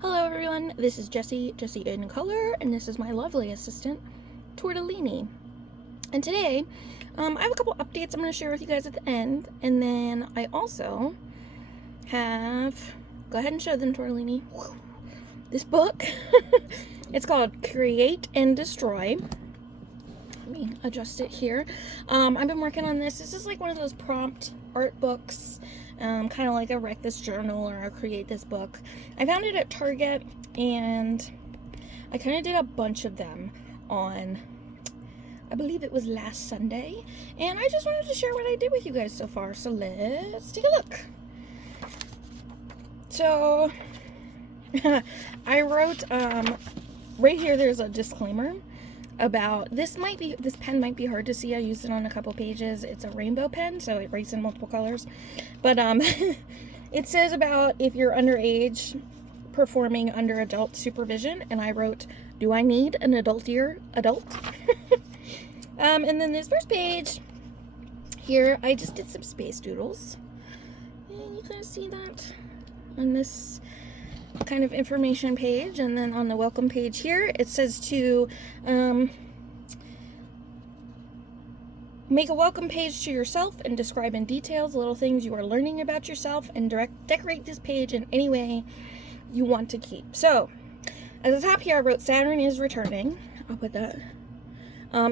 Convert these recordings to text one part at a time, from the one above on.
Hello everyone, this is Jessie in Color, and this is my lovely assistant, Tortellini. And today, I have a couple updates I'm going to share with you guys at the end, and then I also have, go ahead and show them, Tortellini, this book. It's called Create and Destroy. Let me adjust it here. I've been working on this. This is like one of those prompt art books, kind of like a write this journal or a create this book. I found it at Target, and I kind of did a bunch of them on, I believe it was last Sunday, and I just wanted to share what I did with you guys so far. So let's take a look. So I wrote, right here there's a disclaimer about this pen might be hard to see. I used it on a couple pages. It's a rainbow pen, so it writes in multiple colors. But it says about if you're underage performing under adult supervision, and I wrote, do I need an adult? And then this first page here, I just did some space doodles, and you kind of see that on this kind of information page. And then on the welcome page here, it says to make a welcome page to yourself and describe in details little things you are learning about yourself, and decorate this page in any way you want to keep. So at the top here I wrote Saturn is returning. I'll put that.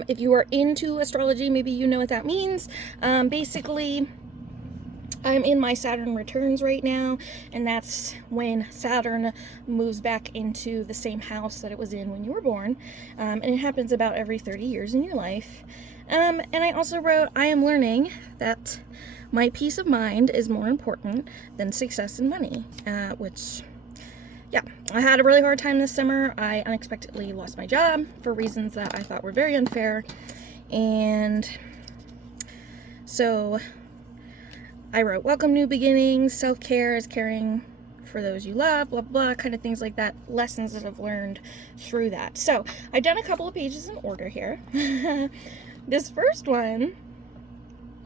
If you are into astrology, maybe you know what that means. Basically, I'm in my Saturn returns right now, and that's when Saturn moves back into the same house that it was in when you were born, and it happens about every 30 years in your life. And I also wrote, I am learning that my peace of mind is more important than success and money, which, yeah, I had a really hard time this summer. I unexpectedly lost my job for reasons that I thought were very unfair, and so I wrote, welcome new beginnings, self-care is caring for those you love, blah, blah, kind of things like that, lessons that I've learned through that. So I've done a couple of pages in order here. This first one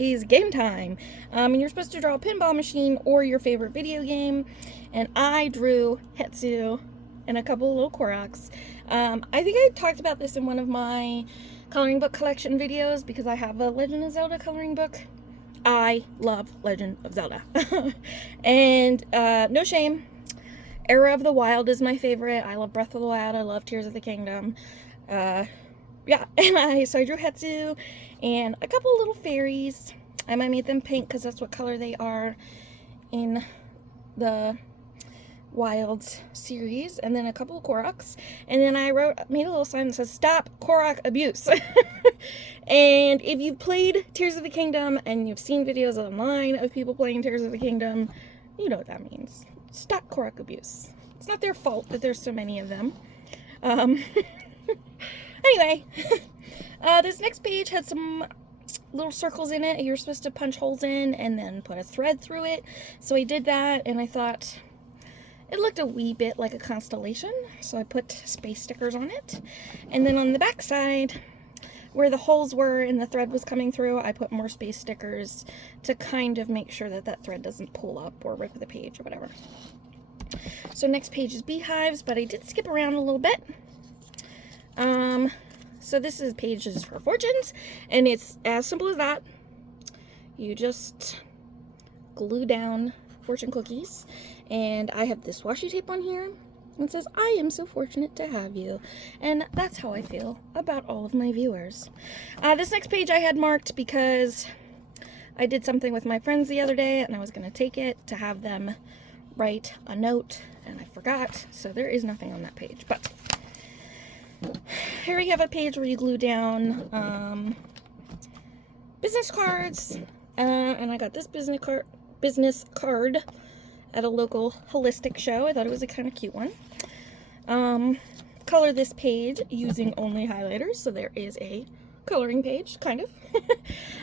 is game time. And you're supposed to draw a pinball machine or your favorite video game. And I drew Hetsu and a couple of little Koroks. I think I talked about this in one of my coloring book collection videos, because I have a Legend of Zelda coloring book. I love Legend of Zelda. And no shame, Era of the Wild is my favorite. I love Breath of the Wild. I love Tears of the Kingdom. Yeah, and so I drew Hetsu and a couple little fairies. I made them pink because that's what color they are in the Wilds series, and then a couple of Koroks, and then I made a little sign that says stop Korok abuse. And if you've played Tears of the Kingdom and you've seen videos online of people playing Tears of the Kingdom, you know what that means. Stop Korok abuse. It's not their fault that there's so many of them. Anyway, this next page had some little circles in it you're supposed to punch holes in and then put a thread through it. So I did that, and I thought it looked a wee bit like a constellation, so I put space stickers on it. And then on the back side, where the holes were and the thread was coming through, I put more space stickers to kind of make sure that that thread doesn't pull up or rip the page or whatever. So next page is beehives, but I did skip around a little bit. So this is pages for fortunes, and it's as simple as that. You just glue down fortune cookies, and I have this washi tape on here, and it says, I am so fortunate to have you. And that's how I feel about all of my viewers. This next page I had marked because I did something with my friends the other day, and I was going to take it to have them write a note, and I forgot, so there is nothing on that page. But here we have a page where you glue down business cards, and I got this business card at a local holistic show. I thought it was a kind of cute one. Color this page using only highlighters, so there is a coloring page, kind of.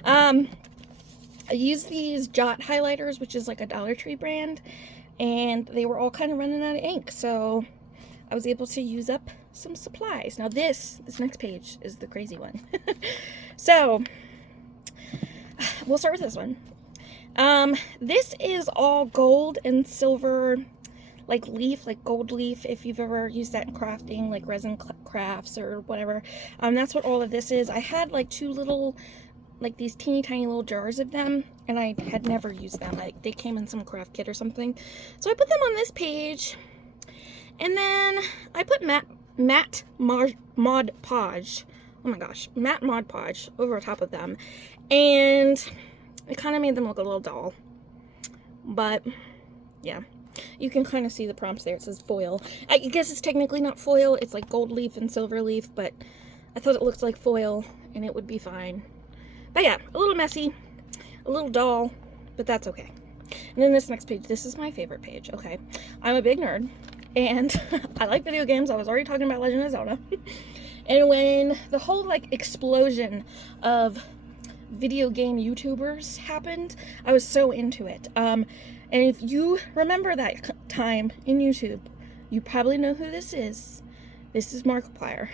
I used these Jot highlighters, which is like a Dollar Tree brand, and they were all kind of running out of ink, so I was able to use up some supplies. Now this next page is the crazy one. So we'll start with this one. This is all gold and silver like leaf, like gold leaf, if you've ever used that in crafting, like resin crafts or whatever. That's what all of this is. I had like two little, like these teeny tiny little jars of them, and I had never used them. They came in some craft kit or something. So I put them on this page, and then I put matte Mod Podge. Oh my gosh, matte Mod Podge over top of them, and it kind of made them look a little dull. But yeah, you can kind of see the prompts there. It says foil. I guess it's technically not foil. It's like gold leaf and silver leaf, but I thought it looked like foil and it would be fine. But yeah, a little messy, a little dull, but that's okay. And then this next page, this is my favorite page. Okay, I'm a big nerd and I like video games. I was already talking about Legend of Zelda. And when the whole like explosion of video game YouTubers happened, I was so into it. And if you remember that time in YouTube, you probably know who this is. This is Markiplier.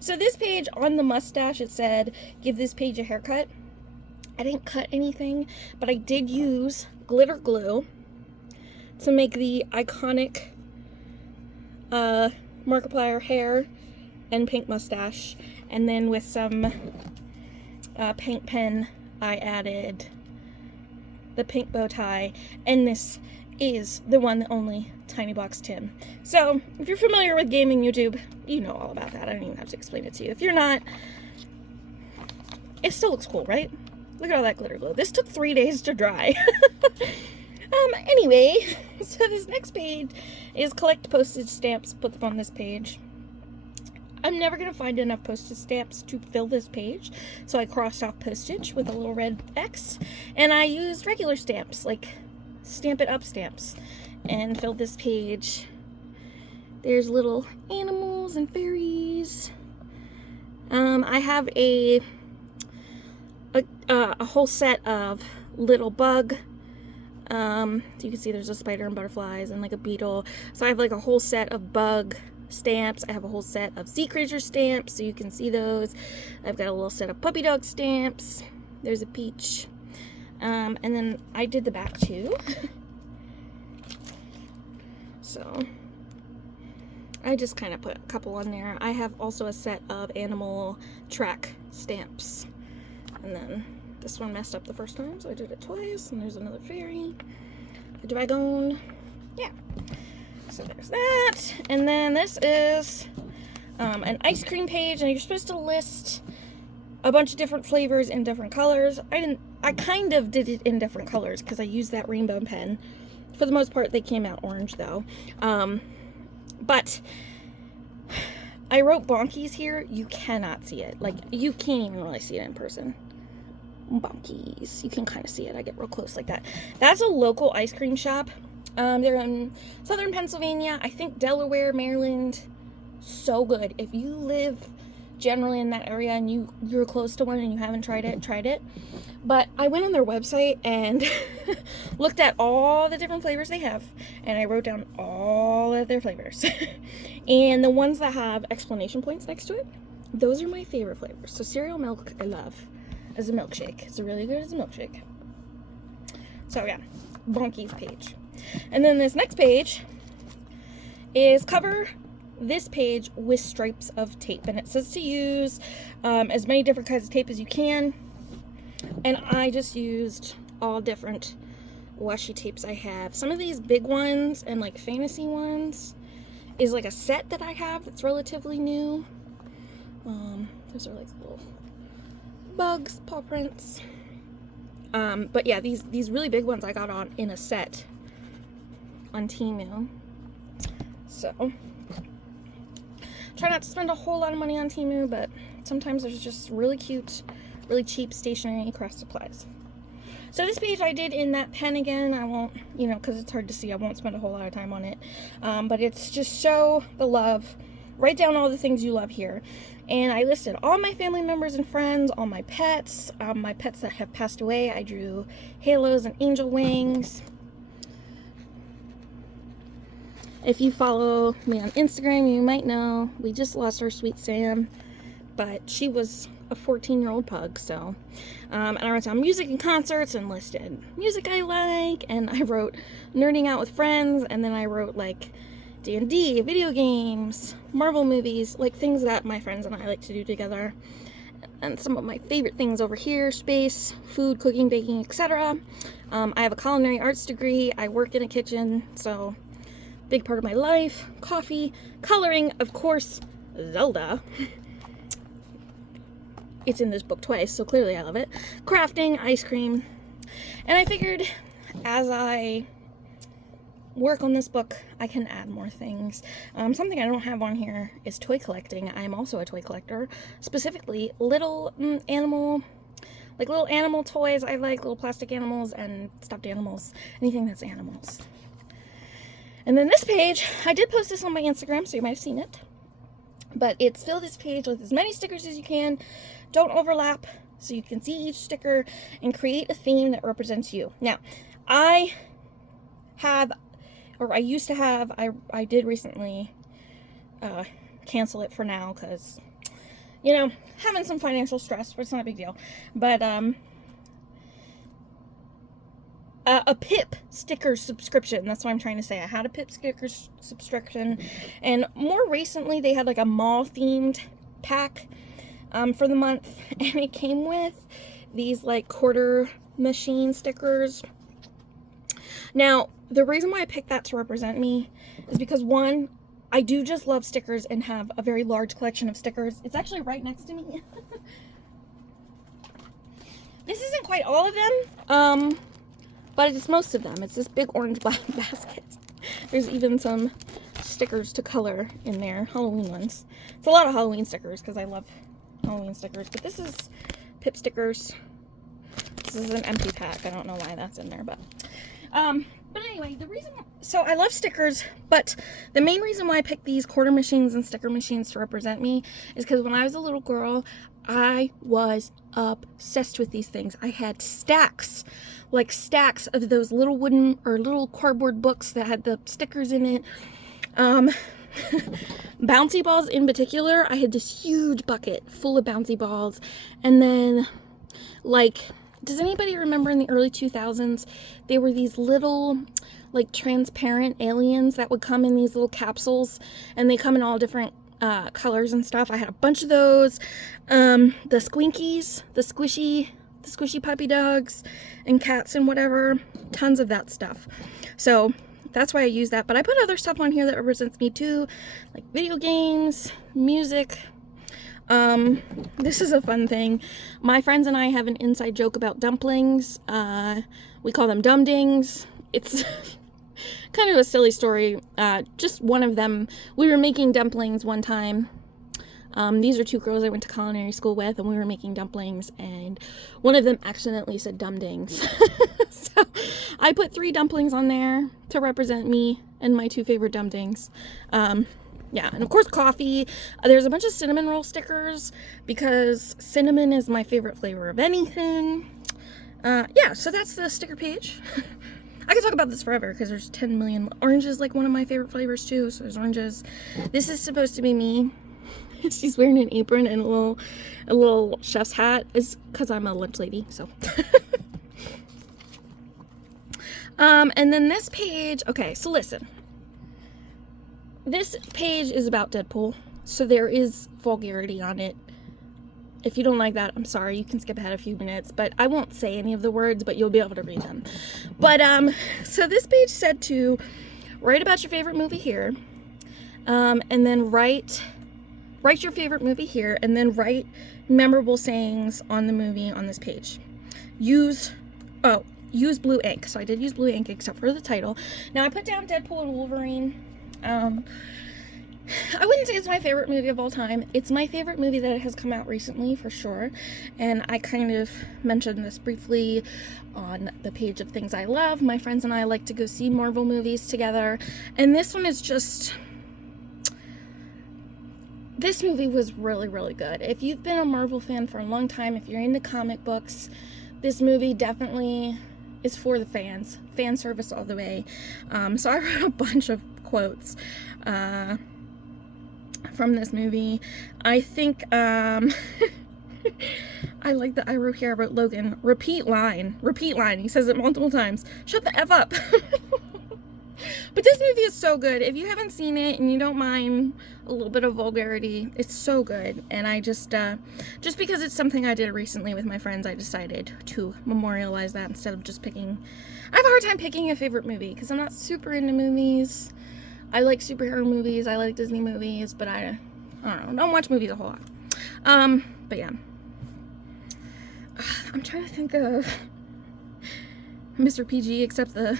So this page, on the mustache, it said, give this page a haircut. I didn't cut anything, but I did use glitter glue to make the iconic Markiplier hair and pink mustache. And then with some paint pen, I added the pink bow tie, and this is the one, the only Tiny Box Tim. So if you're familiar with gaming YouTube, you know all about that. I don't even have to explain it to you. If you're not, it still looks cool, right? Look at all that glitter glue. This took 3 days to dry. Anyway, so this next page is collect postage stamps, put them on this page. I'm never going to find enough postage stamps to fill this page, so I crossed off postage with a little red X, and I used regular stamps, like Stamp It Up stamps, and filled this page. There's little animals and fairies. I have a whole set of little bug. So you can see there's a spider and butterflies and like a beetle. So I have like a whole set of bug stamps. I have a whole set of sea creature stamps, so you can see those. I've got a little set of puppy dog stamps. There's a peach. And then I did the back too. So I just kind of put a couple on there. I have also a set of animal track stamps. And then this one messed up the first time, so I did it twice. And there's another fairy, a dragon. Yeah. So there's that. And then this is an ice cream page, and you're supposed to list a bunch of different flavors in different colors. I kind of did it in different colors because I used that rainbow pen. For the most part, they came out orange though. But I wrote Bonkies here. You cannot see it. Like, you can't even really see it in person. Bonkies. You can kind of see it. I get real close like that. That's a local ice cream shop. They're in southern Pennsylvania, I think Delaware, Maryland. So good. If you live generally in that area and you're close to one and you haven't tried it. But I went on their website and looked at all the different flavors they have, and I wrote down all of their flavors. And the ones that have exclamation points next to it, those are my favorite flavors. So cereal milk I love as a milkshake. It's really good as a milkshake. So yeah, Bonkies page. And then this next page is cover this page with stripes of tape, and it says to use as many different kinds of tape as you can, and I just used all different washi tapes I have. Some of these big ones and like fantasy ones is like a set that I have that's relatively new. Those are like little bugs, paw prints. But yeah, these really big ones I got on in a set on Temu. So try not to spend a whole lot of money on Temu, but sometimes there's just really cute, really cheap stationery craft supplies. So this page I did in that pen again. I won't, because it's hard to see, I won't spend a whole lot of time on it. But it's just show the love. Write down all the things you love here. And I listed all my family members and friends, all my pets that have passed away. I drew halos and angel wings. If you follow me on Instagram, you might know we just lost our sweet Sam, but she was a 14-year-old pug, so, and I wrote down music and concerts and listed music I like, and I wrote nerding out with friends, and then I wrote, like, D&D, video games, Marvel movies, like, things that my friends and I like to do together, and some of my favorite things over here: space, food, cooking, baking, etc. I have a culinary arts degree, I work in a kitchen, so big part of my life. Coffee, coloring, of course, Zelda. It's in this book twice, so clearly I love it. Crafting, ice cream. And I figured as I work on this book, I can add more things. Something I don't have on here is toy collecting. I'm also a toy collector. Specifically, little animal toys. I like little plastic animals and stuffed animals. Anything that's animals. And then this page, I did post this on my Instagram, so you might have seen it. But it's fill this page with as many stickers as you can. Don't overlap, so you can see each sticker and create a theme that represents you. Now, I used to have, I did recently cancel it for now because, you know, having some financial stress, but it's not a big deal. But a Pip sticker subscription. That's what I'm trying to say. I had a Pip sticker subscription, and more recently they had like a mall themed pack for the month, and it came with these like quarter machine stickers. Now, the reason why I picked that to represent me is because, one, I do just love stickers and have a very large collection of stickers. It's actually right next to me. This isn't quite all of them, but it's most of them. It's this big orange basket. There's even some stickers to color in there, Halloween ones. It's a lot of Halloween stickers because I love Halloween stickers, but this is Pip stickers. This is an empty pack. I don't know why that's in there, but anyway, so I love stickers, but the main reason why I picked these quarter machines and sticker machines to represent me is because when I was a little girl, I was obsessed with these things. I had stacks of those little wooden or little cardboard books that had the stickers in it. Bouncy balls in particular, I had this huge bucket full of bouncy balls. And then, like, does anybody remember in the early 2000s, there were these little, like, transparent aliens that would come in these little capsules, and they come in all different colors and stuff. I had a bunch of those. The squinkies, the squishy puppy dogs and cats and whatever, tons of that stuff. So that's why I use that, but I put other stuff on here that represents me too, like video games, music. This is a fun thing. My friends and I have an inside joke about dumplings. We call them dumdings. It's kind of a silly story. Just one of them, we were making dumplings one time. These are two girls I went to culinary school with, and we were making dumplings, and one of them accidentally said dumdings. So I put 3 dumplings on there to represent me and my 2 favorite dumdings. Yeah, and of course coffee. There's a bunch of cinnamon roll stickers because cinnamon is my favorite flavor of anything. Yeah, so that's the sticker page. I could talk about this forever because there's 10 million. Orange is like one of my favorite flavors too, so there's oranges. This is supposed to be me. She's wearing an apron and a little chef's hat. It's because I'm a lunch lady, so. And then this page, okay, so listen. This page is about Deadpool, so there is vulgarity on it. If you don't like that, I'm sorry, you can skip ahead a few minutes, but I won't say any of the words, but you'll be able to read them. But, so this page said to write about your favorite movie here, and then write your favorite movie here, and then write memorable sayings on the movie on this page. Use blue ink. So I did use blue ink except for the title. Now I put down Deadpool and Wolverine. I wouldn't say it's my favorite movie of all time. It's my favorite movie that has come out recently, for sure. And I kind of mentioned this briefly on the page of things I love. My friends and I like to go see Marvel movies together. And this one is just... This movie was really, really good. If you've been a Marvel fan for a long time, if you're into comic books, this movie definitely is for the fans. Fan service all the way. So I wrote a bunch of quotes from this movie. I think I like that I wrote here, I wrote Logan, repeat line. Repeat line. He says it multiple times. Shut the F up. But this movie is so good. If you haven't seen it and you don't mind a little bit of vulgarity, it's so good. And I just because it's something I did recently with my friends, I decided to memorialize that instead of just picking. I have a hard time picking a favorite movie because I'm not super into movies. I like superhero movies, I like Disney movies, but I don't watch movies a whole lot. But yeah. I'm trying to think of Mr. PG except the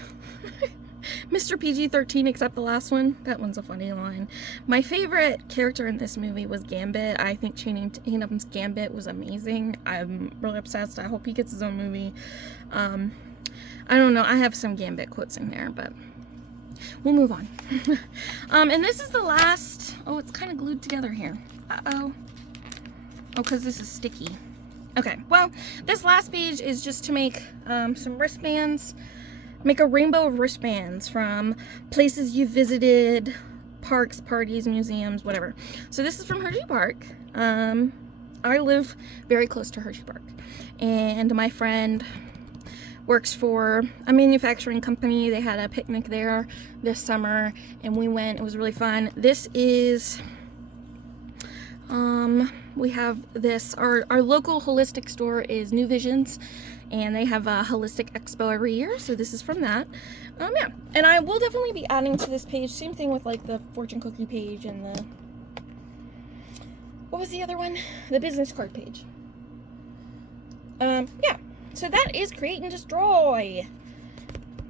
Mr. PG-13 except the last one. That one's a funny line. My favorite character in this movie was Gambit. I think Channing Tatum's Gambit was amazing. I'm really obsessed. I hope he gets his own movie. I don't know. I have some Gambit quotes in there, but we'll move on. And this is the last... Oh, it's kind of glued together here. Uh-oh. Oh, because this is sticky. Okay, well, this last page is just to make some wristbands. Make a rainbow of wristbands from places you visited, parks, parties, museums, whatever. So this is from Hershey Park. I live very close to Hershey Park. And my friend works for a manufacturing company. They had a picnic there this summer, and we went. It was really fun. This is... we have this, our local holistic store is New Visions, and they have a holistic expo every year, so this is from that. Yeah, and I will definitely be adding to this page, same thing with like the fortune cookie page and the, what was the other one? The business card page. Yeah, so that is Create and Destroy.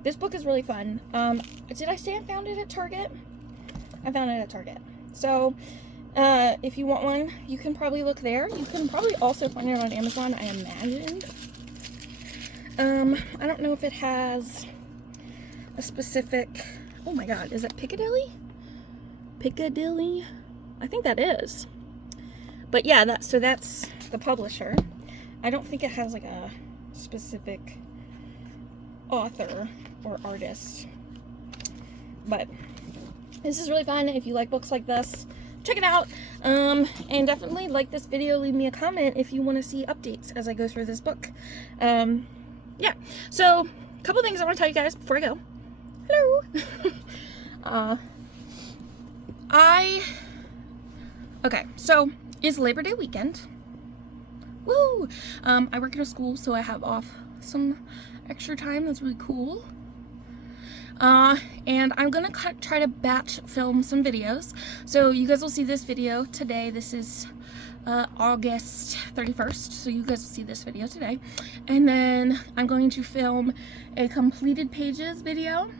This book is really fun. Did I say I found it at Target? I found it at Target. So, if you want one, you can probably look there. You can probably also find it on Amazon, I imagine. I don't know if it has a specific... Oh my god, is that Piccadilly? Piccadilly? I think that is. But yeah, so that's the publisher. I don't think it has like a specific author or artist. But this is really fun. If you like books like this, check it out. And definitely like this video, leave me a comment if you want to see updates as I go through this book. Yeah, so a couple things I want to tell you guys before I go. Hello. Okay, so it's Labor Day weekend. Woo! I work at a school, so I have off some extra time. That's really cool. And I'm gonna try to batch film some videos. So you guys will see this video today. This is August 31st, so you guys will see this video today. And then I'm going to film a completed pages video.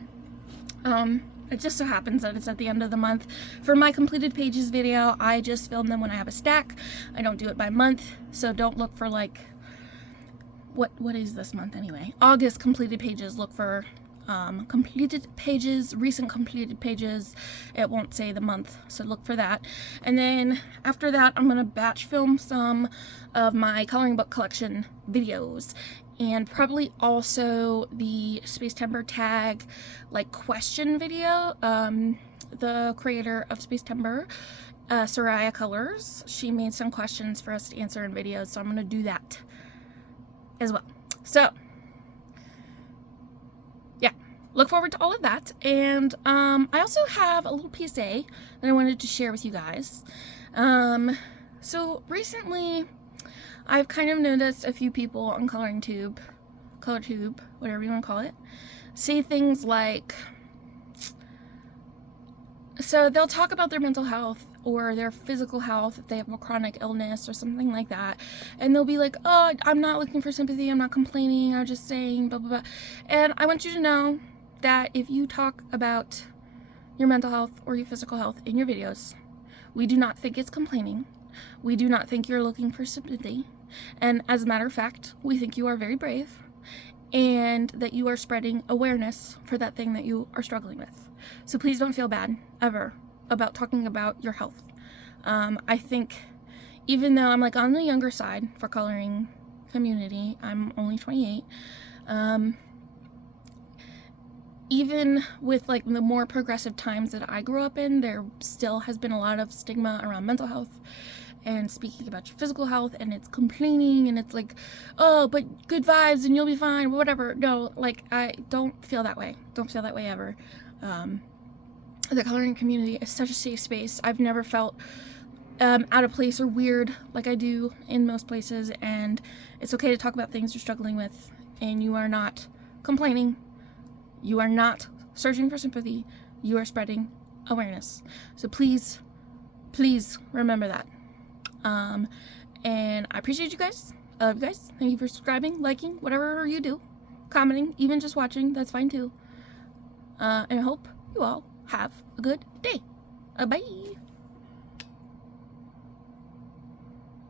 It just so happens that it's at the end of the month. For my completed pages video, I just film them when I have a stack. I don't do it by month, so don't look for like, what is this month anyway? August completed pages. Look for completed pages, recent completed pages. It won't say the month, so look for that. And then after that, I'm gonna batch film some of my coloring book collection videos, and probably also the Space Timber tag like question video. The creator of Space Timber, Soraya Colors, she made some questions for us to answer in videos, so I'm gonna do that as well. So yeah, look forward to all of that. And I also have a little PSA that I wanted to share with you guys. So recently I've kind of noticed a few people on ColorTube, whatever you want to call it, say things like, so they'll talk about their mental health or their physical health if they have a chronic illness or something like that, and they'll be like, oh, I'm not looking for sympathy, I'm not complaining, I'm just saying blah blah blah. And I want you to know that if you talk about your mental health or your physical health in your videos, we do not think it's complaining. We do not think you're looking for sympathy. And as a matter of fact, we think you are very brave and that you are spreading awareness for that thing that you are struggling with. So please don't feel bad ever about talking about your health. I think even though I'm like on the younger side for coloring community, I'm only 28, even with like the more progressive times that I grew up in, there still has been a lot of stigma around mental health and speaking about your physical health, and it's complaining, and it's like, oh, but good vibes and you'll be fine, whatever. No, like, I don't feel that way. Don't feel that way ever. The coloring community is such a safe space. I've never felt out of place or weird like I do in most places, and it's okay to talk about things you're struggling with, and you are not complaining. You are not searching for sympathy. You are spreading awareness. So please remember that. And I appreciate you guys. I love you guys. Thank you for subscribing, liking, whatever you do, commenting, even just watching. That's fine too. And I hope you all have a good day. Bye.